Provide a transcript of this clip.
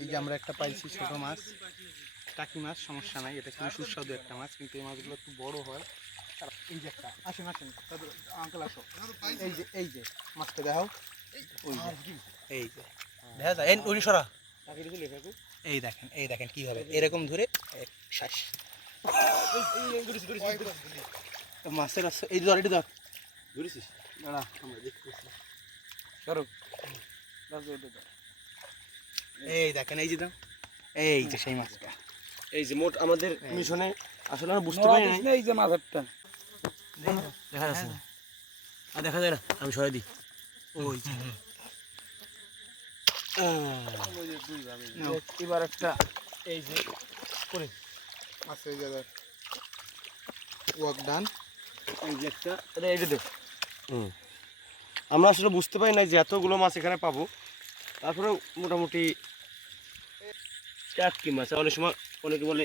এই যে আমরা একটা পাইছি ছোট মাছ, টাকি মাছ, সমস্যা নাই, এটা খুবই সুস্বাদু একটা মাছ, কিন্তু এই মাছগুলো একটু বড় হয়। এই যে একটা, আসেন আসেন দাদু, আঙ্কেল আসো, এই যে মাছটা দেখাও, ওই যে এই যে দেখা যায়, এই সরা, এই দেখেন কিভাবে এরকম ধরে শ্বাস মাছের আছে, এই ধর, এটি ধর, ধরেছিস, দাঁড়া আমরা দেখতেছি, সরব, এই দেখেন, এই যে দাও, এই যে সেই মাছটা, এই যে মোট আমাদের মিশনে আসলে আমরা বুঝতে পারি না এই যে মাছটা দেখা যাচ্ছে না, আর দেখা যায় না, আমি সরাই দিই। ওই যে এবার একটা এই যে করে আছে, এই যে ওয়াক ডান, এই যে একটা এই যে দেখ, আমরা আসলে বুঝতে পারি না যে এতগুলো মাছ এখানে পাবো, তারপরে মোটামুটি টাটকি মাছ, অনেক সময় অনেকে বলে